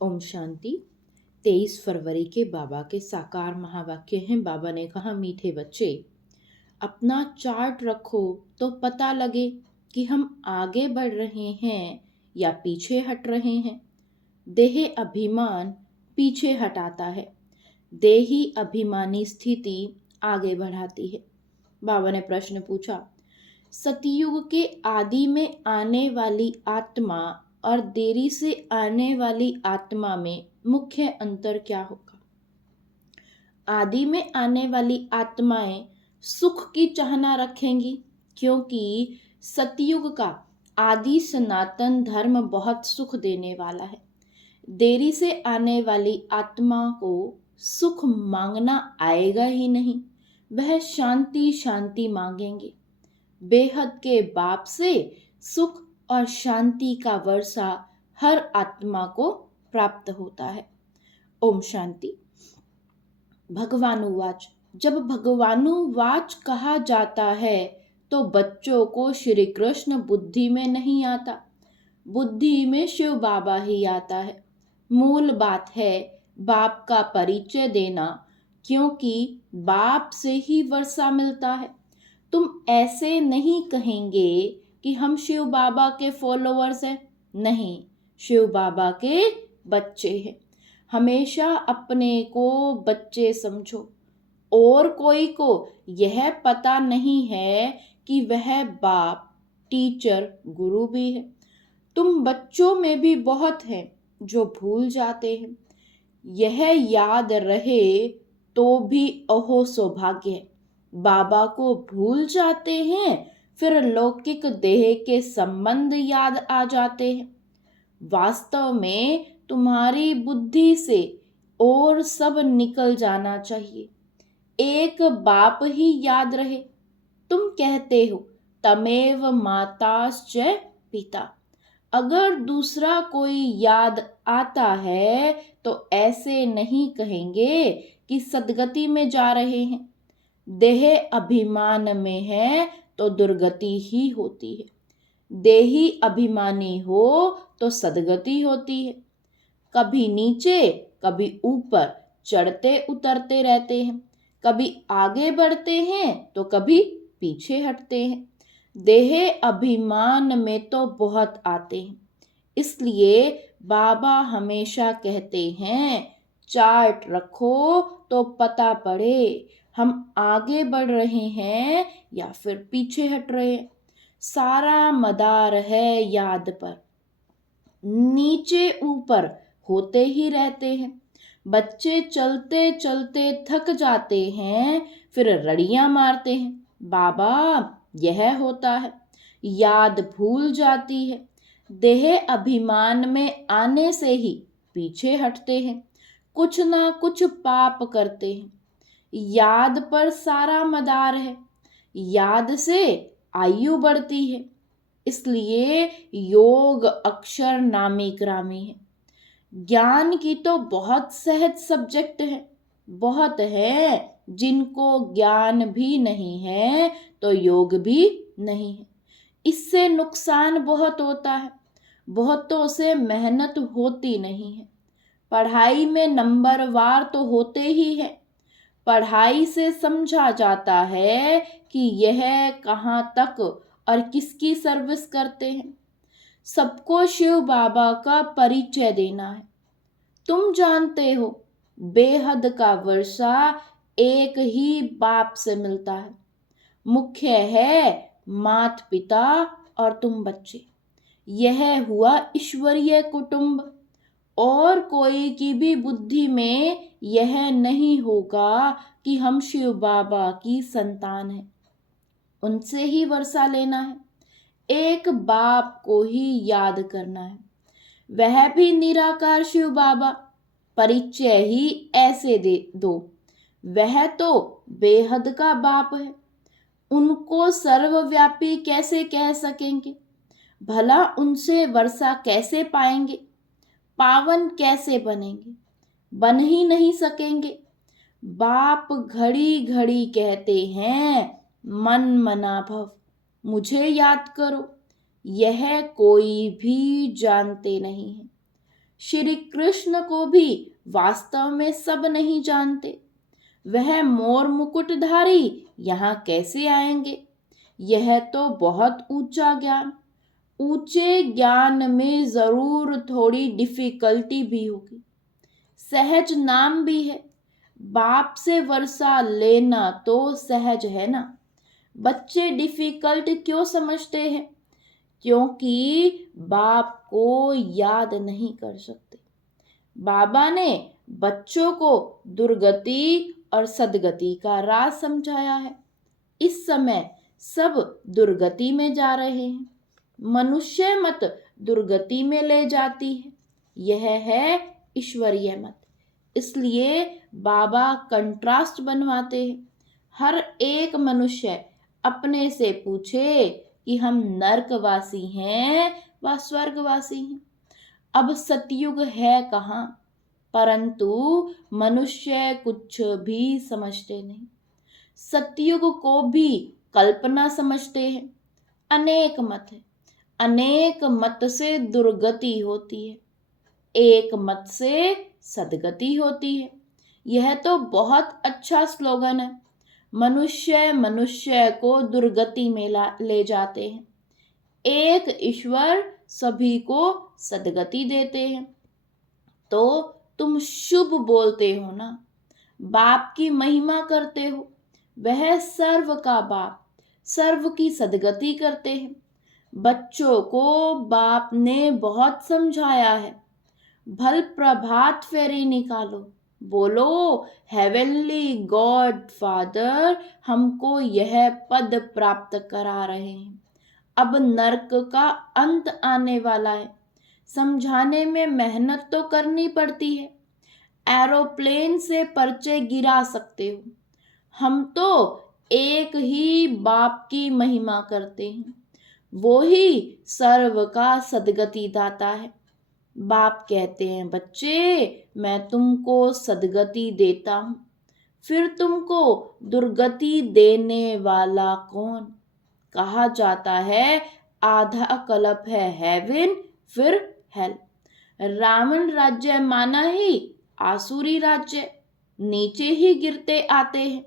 ओम शांति। 23 फरवरी के बाबा के साकार महावाक्य हैं। बाबा ने कहा, मीठे बच्चे, अपना चार्ट रखो तो पता लगे कि हम आगे बढ़ रहे हैं या पीछे हट रहे हैं। देह अभिमान पीछे हटाता है, देही अभिमानी स्थिति आगे बढ़ाती है। बाबा ने प्रश्न पूछा, सतयुग के आदि में आने वाली आत्मा और देरी से आने वाली आत्मा में मुख्य अंतर क्या होगा? आदि में आने वाली आत्माएं सुख की चाहना रखेंगी, क्योंकि सतयुग का आदि सनातन धर्म बहुत सुख देने वाला है। देरी से आने वाली आत्मा को सुख मांगना आएगा ही नहीं, वह शांति शांति मांगेंगे। बेहद के बाप से सुख और शांति का वर्षा हर आत्मा को प्राप्त होता है। ओम शांति। भगवानुवाच। जब भगवानुवाच कहा जाता है तो बच्चों को श्री कृष्ण बुद्धि में नहीं आता, बुद्धि में शिव बाबा ही आता है। मूल बात है बाप का परिचय देना, क्योंकि बाप से ही वर्षा मिलता है। तुम ऐसे नहीं कहेंगे कि हम शिव बाबा के फॉलोअर्स हैं, नहीं, शिव बाबा के बच्चे हैं। हमेशा अपने को बच्चे समझो, और कोई को यह पता नहीं है कि वह बाप, टीचर, गुरु भी है। तुम बच्चों में भी बहुत हैं जो भूल जाते हैं। यह याद रहे तो भी अहो सौभाग्य है। बाबा को भूल जाते हैं, फिर लौकिक देह के संबंध याद आ जाते हैं। वास्तव में तुम्हारी बुद्धि से और सब निकल जाना चाहिए, एक बाप ही याद रहे। तुम कहते हो तमेव माताश्च पिता। अगर दूसरा कोई याद आता है तो ऐसे नहीं कहेंगे कि सदगति में जा रहे हैं। देह अभिमान में है तो दुर्गति ही होती है। देही अभिमानी हो तो सदगति होती है। कभी नीचे कभी ऊपर चढ़ते उतरते रहते हैं, कभी आगे बढ़ते हैं तो कभी पीछे हटते हैं। देह अभिमान में तो बहुत आते हैं। इसलिए बाबा हमेशा कहते हैं, चार्ट रखो तो पता पड़े हम आगे बढ़ रहे हैं या फिर पीछे हट रहे हैं। सारा मदार है याद पर, नीचे ऊपर होते ही रहते हैं। बच्चे चलते चलते थक जाते हैं, फिर रड़ियां मारते हैं। बाबा, यह होता है, याद भूल जाती है। देह अभिमान में आने से ही पीछे हटते हैं, कुछ ना कुछ पाप करते हैं। याद पर सारा मदार है, याद से आयु बढ़ती है। इसलिए योग अक्षर नामी ग्रामी है। ज्ञान की तो बहुत सहज सब्जेक्ट है। बहुत है जिनको ज्ञान भी नहीं है तो योग भी नहीं है। इससे नुकसान बहुत होता है, बहुतों से मेहनत होती नहीं है। पढ़ाई में नंबरवार तो होते ही है। पढ़ाई से समझा जाता है कि यह कहाँ तक और किसकी सर्विस करते हैं। सबको शिव बाबा का परिचय देना है। तुम जानते हो बेहद का वर्षा एक ही बाप से मिलता है। मुख्य है माता पिता और तुम बच्चे। यह हुआ ईश्वरीय कुटुंब। और कोई की भी बुद्धि में यह नहीं होगा कि हम शिव बाबा की संतान हैं। उनसे ही वर्षा लेना है, एक बाप को ही याद करना है, वह भी निराकार शिव बाबा। परिचय ही ऐसे दे दो, वह तो बेहद का बाप है, उनको सर्वव्यापी कैसे कह सकेंगे? भला उनसे वर्षा कैसे पाएंगे? पावन कैसे बनेंगे? बन ही नहीं सकेंगे। बाप घड़ी घड़ी कहते हैं, मन मना भव, मुझे याद करो। यह कोई भी जानते नहीं है। श्री कृष्ण को भी वास्तव में सब नहीं जानते। वह मोर मुकुटधारी यहाँ कैसे आएंगे? यह तो बहुत ऊंचा ज्ञान। ऊंचे ज्ञान में जरूर थोड़ी डिफिकल्टी भी होगी। सहज नाम भी है। बाप से वर्षा लेना तो सहज है ना। बच्चे डिफिकल्ट क्यों समझते हैं? क्योंकि बाप को याद नहीं कर सकते। बाबा ने बच्चों को दुर्गति और सदगति का राज समझाया है। इस समय सब दुर्गति में जा रहे हैं। मनुष्य मत दुर्गति में ले जाती है। यह है ईश्वरीय मत। इसलिए बाबा कंट्रास्ट बनवाते हैं। हर एक मनुष्य अपने से पूछे कि हम नरकवासी हैं व स्वर्गवासी हैं। अब सतयुग है कहाँ? परंतु मनुष्य कुछ भी समझते नहीं। सतयुग को भी कल्पना समझते हैं। अनेक मत है। अनेक मत से दुर्गति होती है, एक मत से सदगति होती है। यह तो बहुत अच्छा स्लोगन है। मनुष्य मनुष्य को दुर्गति में ले जाते हैं। एक ईश्वर सभी को सदगति देते हैं। तो तुम शुभ बोलते हो ना, बाप की महिमा करते हो। वह सर्व का बाप सर्व की सदगति करते हैं। बच्चों को बाप ने बहुत समझाया है। भल प्रभात फेरी निकालो, बोलो हेवनली गॉड फादर हमको यह पद प्राप्त करा रहे हैं। अब नरक का अंत आने वाला है। समझाने में मेहनत तो करनी पड़ती है। एरोप्लेन से पर्चे गिरा सकते हो। हम तो एक ही बाप की महिमा करते हैं। वो ही सर्व का सदगति दाता है। बाप कहते हैं, बच्चे मैं तुमको सदगति देता हूं। फिर तुमको दुर्गति देने वाला कौन? कहा जाता है आधा कल्प है हेवन फिर हेल। रावण राज्य माना ही आसुरी राज्य, नीचे ही गिरते आते हैं।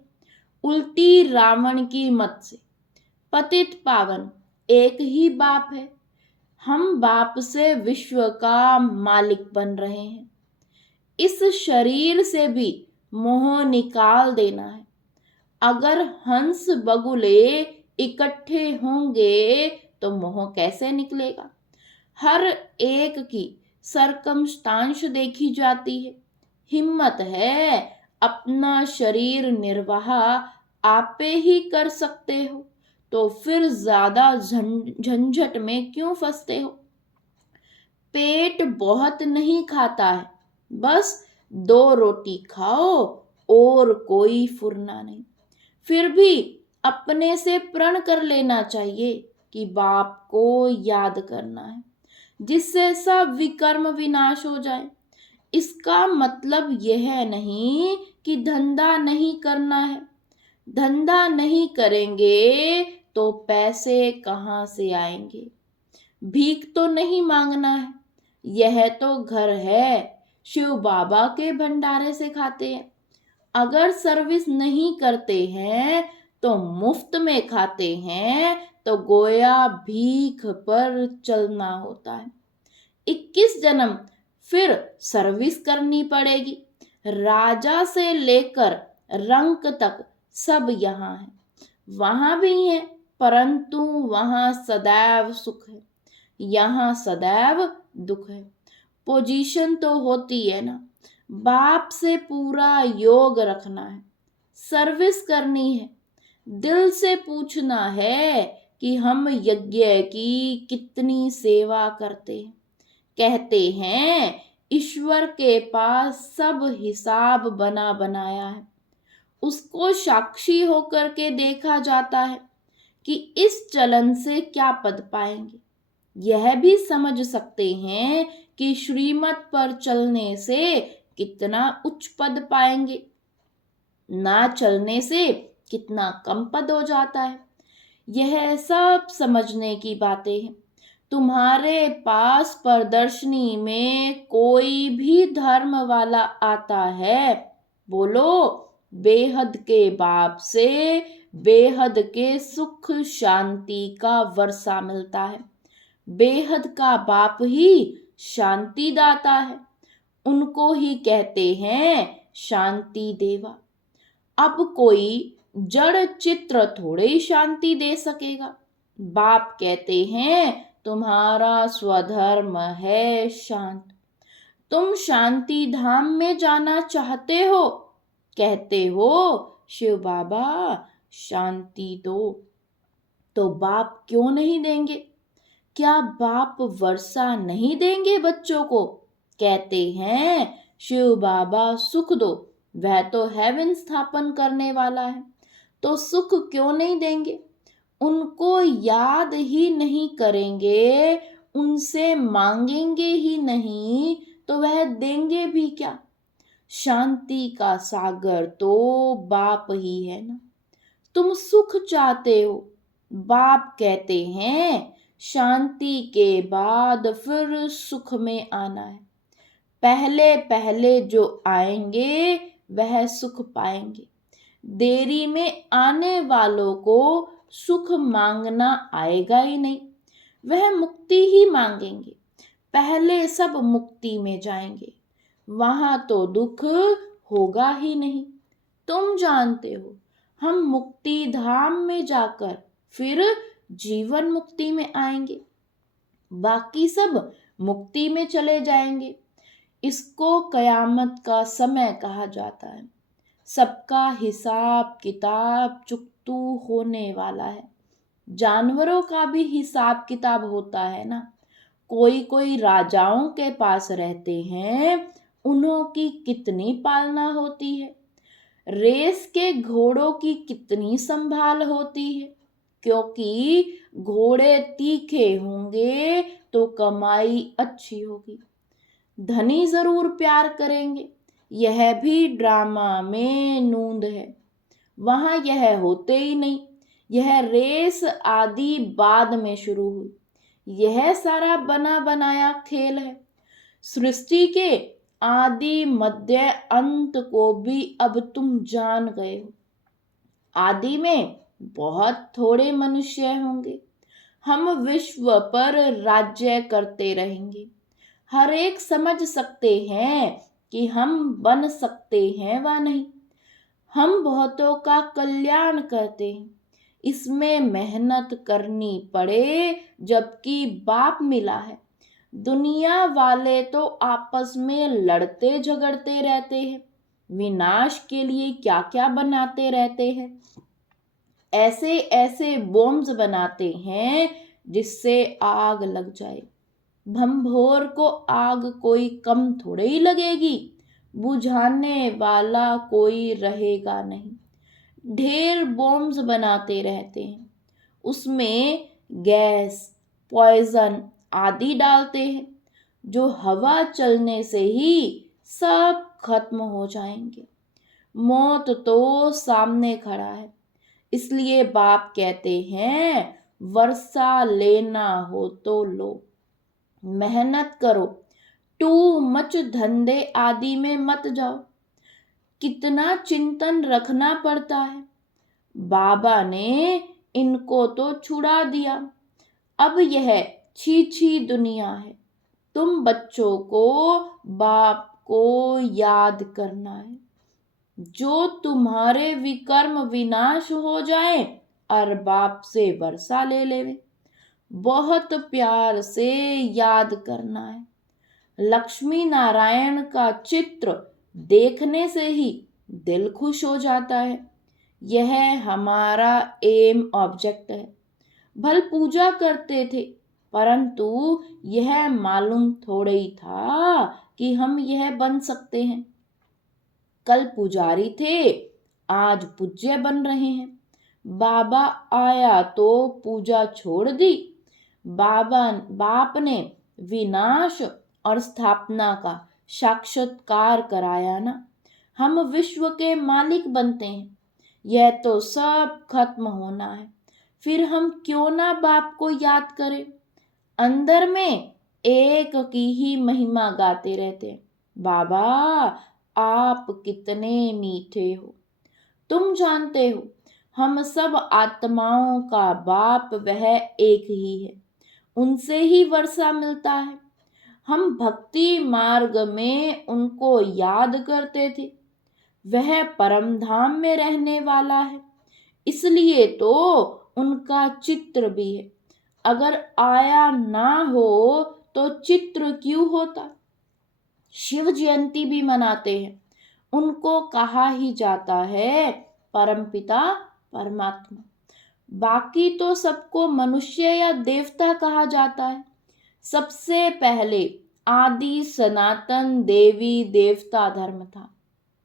उल्टी रावण की मत से पतित पावन एक ही बाप है। हम बाप से विश्व का मालिक बन रहे हैं। इस शरीर से भी मोह निकाल देना है। अगर हंस बगुले इकट्ठे होंगे तो मोह कैसे निकलेगा? हर एक की सरकमस्टांस देखी जाती है। हिम्मत है अपना शरीर निर्वाह आपे ही कर सकते हो तो फिर ज्यादा झंझट में क्यों फंसते हो? पेट बहुत नहीं खाता है, बस 2 रोटी खाओ और कोई फुरना नहीं। फिर भी अपने से प्रण कर लेना चाहिए कि बाप को याद करना है, जिससे सब विकर्म विनाश हो जाए। इसका मतलब यह नहीं कि धंधा नहीं करना है। धंधा नहीं करेंगे तो पैसे कहाँ से आएंगे? भीख तो नहीं मांगना है। यह तो घर है, शिव बाबा के भंडारे से खाते हैं। अगर सर्विस नहीं करते हैं तो मुफ्त में खाते हैं तो गोया भीख पर चलना होता है। 21 जन्म फिर सर्विस करनी पड़ेगी। राजा से लेकर रंक तक सब यहाँ है। वहां भी है, परंतु वहां सदैव सुख है, यहाँ सदैव दुख है। पोजीशन तो होती है ना। बाप से पूरा योग रखना है, सर्विस करनी है। दिल से पूछना है कि हम यज्ञ की कितनी सेवा करते हैं। कहते हैं ईश्वर के पास सब हिसाब बना बनाया है। उसको साक्षी होकर के देखा जाता है कि इस चलन से क्या पद पाएंगे। यह भी समझ सकते हैं कि श्रीमत पर चलने से कितना उच्च पद पाएंगे, ना चलने से कितना कम पद हो जाता है। यह सब समझने की बातें हैं। तुम्हारे पास प्रदर्शनी में कोई भी धर्म वाला आता है, बोलो बेहद के बाप से बेहद के सुख शांति का वर्षा मिलता है। बेहद का बाप ही शांति दाता है, उनको ही कहते हैं शांति देवा। अब कोई जड़ चित्र थोड़े ही शांति दे सकेगा। बाप कहते हैं तुम्हारा स्वधर्म है शांत। तुम शांति धाम में जाना चाहते हो, कहते हो शिव बाबा शांति दो, तो बाप क्यों नहीं देंगे? क्या बाप वर्षा नहीं देंगे बच्चों को? कहते हैं शिव बाबा सुख दो, वह तो हेवन स्थापन करने वाला है, तो सुख क्यों नहीं देंगे? उनको याद ही नहीं करेंगे, उनसे मांगेंगे ही नहीं, तो वह देंगे भी क्या? शांति का सागर तो बाप ही है ना। तुम सुख चाहते हो, बाप कहते हैं शांति के बाद फिर सुख में आना है। पहले पहले जो आएंगे वह सुख पाएंगे। देरी में आने वालों को सुख मांगना आएगा ही नहीं, वह मुक्ति ही मांगेंगे। पहले सब मुक्ति में जाएंगे, वहां तो दुख होगा ही नहीं। तुम जानते हो हम मुक्ति धाम में जाकर फिर जीवन मुक्ति में आएंगे, बाकी सब मुक्ति में चले जाएंगे। इसको कयामत का समय कहा जाता है। सबका हिसाब किताब चुकतू होने वाला है। जानवरों का भी हिसाब किताब होता है ना। कोई कोई राजाओं के पास रहते हैं, उन्हों की कितनी पालना होती है। रेस के घोड़ों की कितनी संभाल होती है, क्योंकि घोड़े तीखे होंगे तो कमाई अच्छी होगी। धनी जरूर प्यार करेंगे, यह भी ड्रामा में नूंद है। वहां यह होते ही नहीं, यह रेस आदि बाद में शुरू हुई। यह सारा बना बनाया खेल है। सृष्टि के आदि मध्य अंत को भी अब तुम जान गए हो। आदि में बहुत थोड़े मनुष्य होंगे। हम विश्व पर राज्य करते रहेंगे। हर एक समझ सकते हैं कि हम बन सकते हैं व नहीं। हम बहुतों का कल्याण करते हैं, इसमें मेहनत करनी पड़े, जबकि बाप मिला है। दुनिया वाले तो आपस में लड़ते झगड़ते रहते हैं, विनाश के लिए क्या क्या बनाते रहते हैं। ऐसे ऐसे बॉम्ब्स बनाते हैं जिससे आग लग जाए। भंभोर को आग कोई कम थोड़े ही लगेगी, बुझाने वाला कोई रहेगा नहीं। ढेर बॉम्ब्स बनाते रहते हैं, उसमें गैस पॉइजन आदि डालते हैं, जो हवा चलने से ही सब खत्म हो जाएंगे। मौत तो सामने खड़ा है, इसलिए बाप कहते हैं वर्षा लेना हो तो लो, मेहनत करो, टू मच धंधे आदि में मत जाओ। कितना चिंतन रखना पड़ता है। बाबा ने इनको तो छुड़ा दिया, अब यह छी छी दुनिया है। तुम बच्चों को बाप को याद करना है, जो तुम्हारे विकर्म विनाश हो जाए और बाप से वर्षा ले लेवे। बहुत प्यार से याद करना है। लक्ष्मी नारायण का चित्र देखने से ही दिल खुश हो जाता है। यह हमारा एम ऑब्जेक्ट है। भल पूजा करते थे, परंतु यह मालूम थोड़े ही था कि हम यह बन सकते हैं। कल पुजारी थे, आज पूज्य बन रहे हैं। बाबा आया तो पूजा छोड़ दी। बाप ने विनाश और स्थापना का साक्षात्कार कराया ना। हम विश्व के मालिक बनते हैं, यह तो सब खत्म होना है। फिर हम क्यों ना बाप को याद करें। अंदर में एक की ही महिमा गाते रहते हैं। बाबा आप कितने मीठे हो। तुम जानते हो हम सब आत्माओं का बाप वह एक ही है, उनसे ही वर्षा मिलता है। हम भक्ति मार्ग में उनको याद करते थे, वह परम धाम में रहने वाला है, इसलिए तो उनका चित्र भी है। अगर आया ना हो तो चित्र क्यों होता। शिव जयंती भी मनाते हैं, उनको कहा ही जाता है परमपिता परमात्मा। बाकी तो सबको मनुष्य या देवता कहा जाता है। सबसे पहले आदि सनातन देवी देवता धर्म था,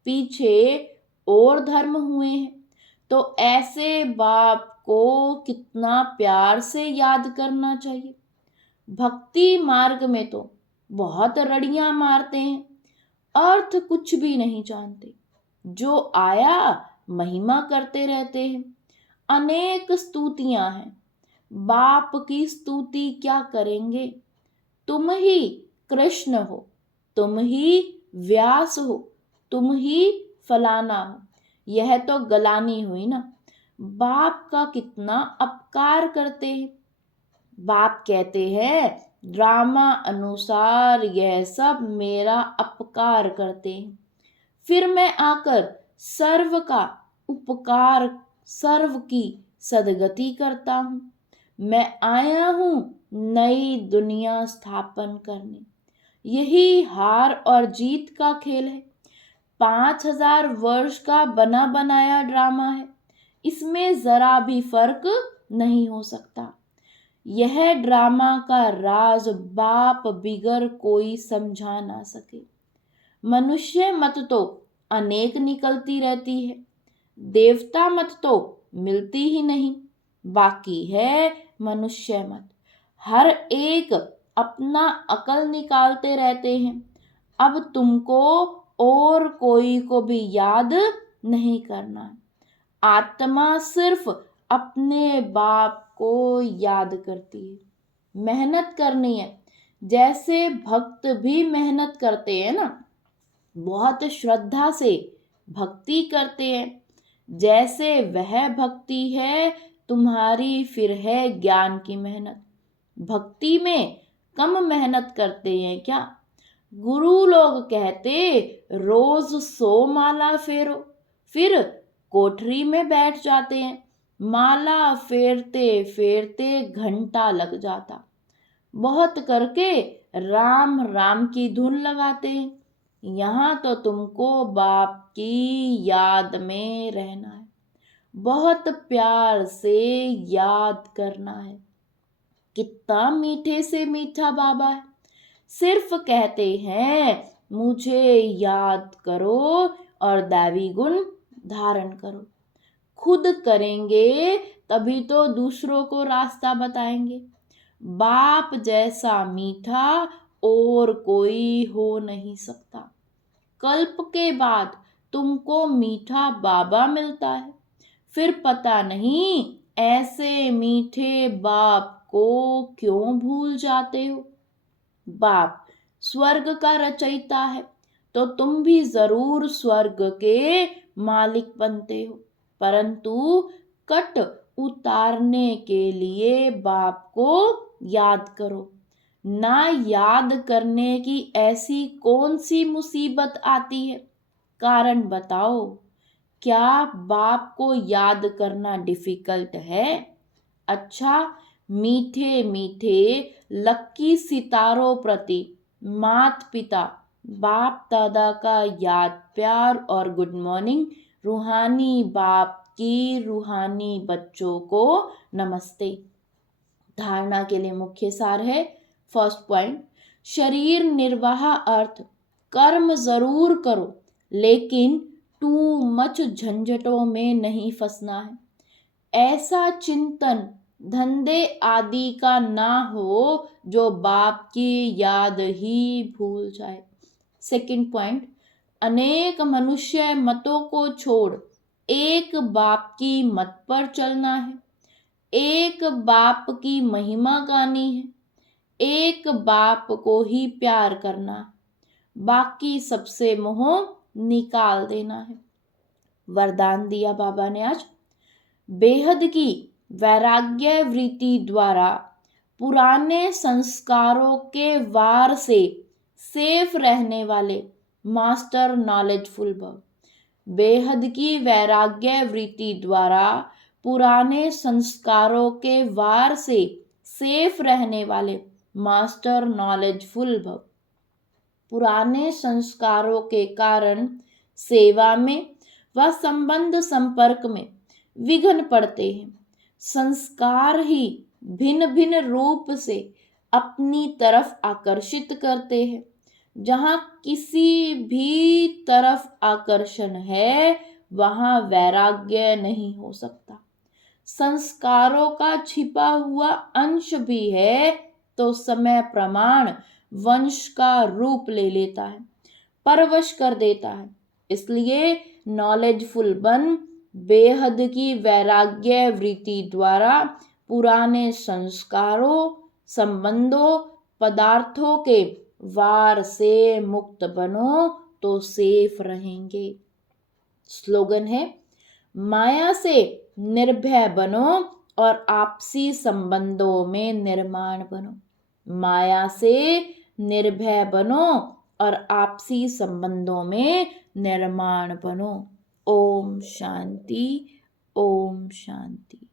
पीछे और धर्म हुए हैं। तो ऐसे बाप को कितना प्यार से याद करना चाहिए। भक्ति मार्ग में तो बहुत रड़ियां मारते हैं, अर्थ कुछ भी नहीं जानते, जो आया महिमा करते रहते हैं। अनेक स्तुतियां हैं, बाप की स्तुति क्या करेंगे। तुम ही कृष्ण हो, तुम ही व्यास हो, तुम ही फलाना हो, यह तो गलानी हुई ना। बाप का कितना अपकार करते हैं। बाप कहते हैं ड्रामा अनुसार यह सब मेरा अपकार करते हैं, फिर मैं आकर सर्व का उपकार, सर्व की सदगति करता हूँ। मैं आया हूँ नई दुनिया स्थापन करने। यही हार और जीत का खेल है। 5000 वर्ष का बना बनाया ड्रामा है, इसमें जरा भी फर्क नहीं हो सकता। यह ड्रामा का राज बाप बिगर कोई समझा ना सके। मनुष्य मत तो अनेक निकलती रहती है, देवता मत तो मिलती ही नहीं, बाकी है मनुष्य मत। हर एक अपना अकल निकालते रहते हैं। अब तुमको और कोई को भी याद नहीं करना है। आत्मा सिर्फ अपने बाप को याद करती है। मेहनत करनी है, जैसे भक्त भी मेहनत करते हैं ना, बहुत श्रद्धा से भक्ति करते हैं। जैसे वह भक्ति है तुम्हारी, फिर है ज्ञान की मेहनत। भक्ति में कम मेहनत करते हैं क्या। गुरु लोग कहते रोज 100 माला फेरो, फिर कोठरी में बैठ जाते हैं। माला फेरते फेरते घंटा लग जाता। बहुत करके राम राम की धुन लगाते हैं। यहाँ तो तुमको बाप की याद में रहना है, बहुत प्यार से याद करना है। कितना मीठे से मीठा बाबा है। सिर्फ कहते हैं मुझे याद करो और दैवी गुण धारण करो। खुद करेंगे तभी तो दूसरों को रास्ता बताएंगे। बाप जैसा मीठा और कोई हो नहीं सकता। कल्प के बाद तुमको मीठा बाबा मिलता है, फिर पता नहीं ऐसे मीठे बाप को क्यों भूल जाते हो। बाप स्वर्ग का रचयिता है, तो तुम भी जरूर स्वर्ग के मालिक बनते हो, परंतु कट उतारने के लिए बाप को याद करो। ना याद करने की ऐसी कौन सी मुसीबत आती है, कारण बताओ। क्या बाप को याद करना डिफिकल्ट है। अच्छा, मीठे मीठे लक्की सितारों प्रति मात पिता बाप दादा का याद प्यार और गुड मॉर्निंग। रूहानी बाप की रूहानी बच्चों को नमस्ते। धारणा के लिए मुख्य सार है। फर्स्ट पॉइंट, शरीर निर्वाह अर्थ कर्म जरूर करो, लेकिन टू मच झंझटों में नहीं फंसना है। ऐसा चिंतन धंधे आदि का ना हो जो बाप की याद ही भूल जाए। सेकंड पॉइंट, अनेक मनुष्य मतों को छोड़ एक बाप की मत पर चलना है। एक बाप की महिमा गानी है। एक बाप को ही प्यार करना, बाकी सबसे मोह निकाल देना है। वरदान दिया बाबा ने आज, बेहद की वैराग्य वृत्ति द्वारा पुराने संस्कारों के वार से सेफ रहने वाले मास्टर नॉलेजफुल भव। बेहद की वैराग्य वृत्ति द्वारा पुराने संस्कारों के वार से सेफ रहने वाले मास्टर नॉलेजफुल भव। पुराने संस्कारों के कारण सेवा में व संबंध संपर्क में विघ्न पड़ते हैं। संस्कार ही भिन्न भिन्न रूप से अपनी तरफ आकर्षित करते हैं। जहाँ किसी भी तरफ आकर्षण है वहाँ वैराग्य नहीं हो सकता। संस्कारों का छिपा हुआ अंश भी है तो समय प्रमाण वंश का रूप ले लेता है, परवश कर देता है। इसलिए नॉलेजफुल बन बेहद की वैराग्य वृत्ति द्वारा पुराने संस्कारों, संबंधों, पदार्थों के वार से मुक्त बनो तो सेफ रहेंगे। स्लोगन है, माया से निर्भय बनो और आपसी संबंधों में निर्माण बनो। माया से निर्भय बनो और आपसी संबंधों में निर्माण बनो। ओम शांति, ओम शांति।